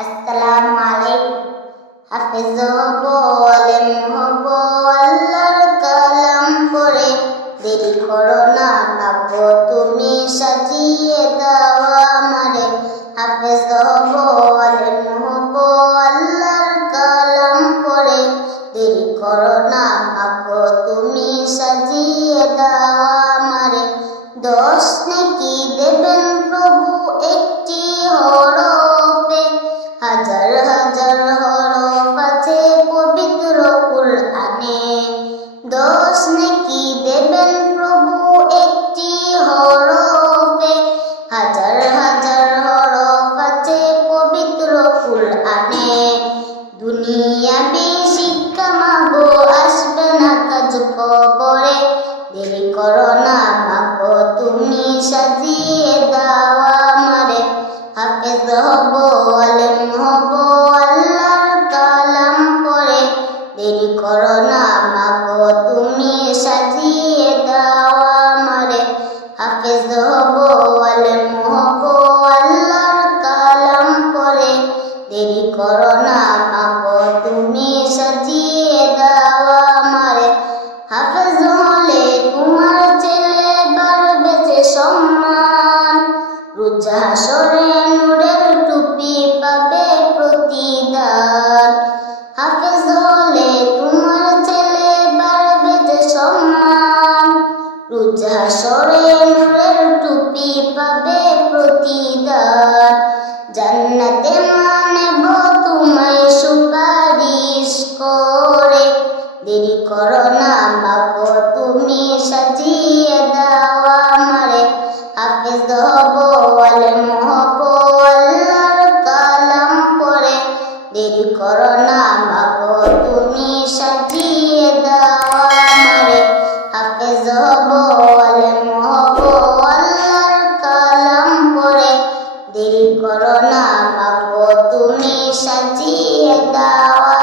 আসসালামু আলাইকুম হাফেজ আলেম হব আল্লাহর কালাম পড়ে দেরি করো না মাগো তুমি সাজিয়ে দাও আমারে হাফেজ আলেম হব আল্লাহর কালাম পড়ে দেরি করো না মাগো তুমি সাজিয়ে দাও আমারে দশ নাকি হাজার হাজার হরফ আছে পবিত্র কুরআনে। দশ নাকি দেবেন প্রভু একটি হরফে। হাজার হাজার হরফ আছে পবিত্র কুরআনে। দুনিয়া শিক্ষা মাগো আসবে না কাজ কবরে। দেরি করো না মাগো তুমি সাজিয়ে হাফেজ হব আলেম হব আল্লাহর কালাম পড়ে দেরি করো না মাগো তুমি সাজিয়ে দাও আমারে। হাফেজ হলে তোমার ছেলে বাড়বে যে সম্মান রোজা সরে নূরের টুপি পাবে প্রতিদান। হাফেজ হলে তোমার ছেলে বাড়বে যে সম্মান রোজা সরে করো না বাপো তুমি সাজিয়ে দাও আমারে। হাফেজ হব আলেম হব আল্লাহর কালাম পরে। দেরি করো না তুমি সাজিয়ে দাও আমারে। হাফেজ হব আলেম হব আল্লাহর কালাম পরে। দেরি করো না বাপো তুমি সাজিয়ে দাও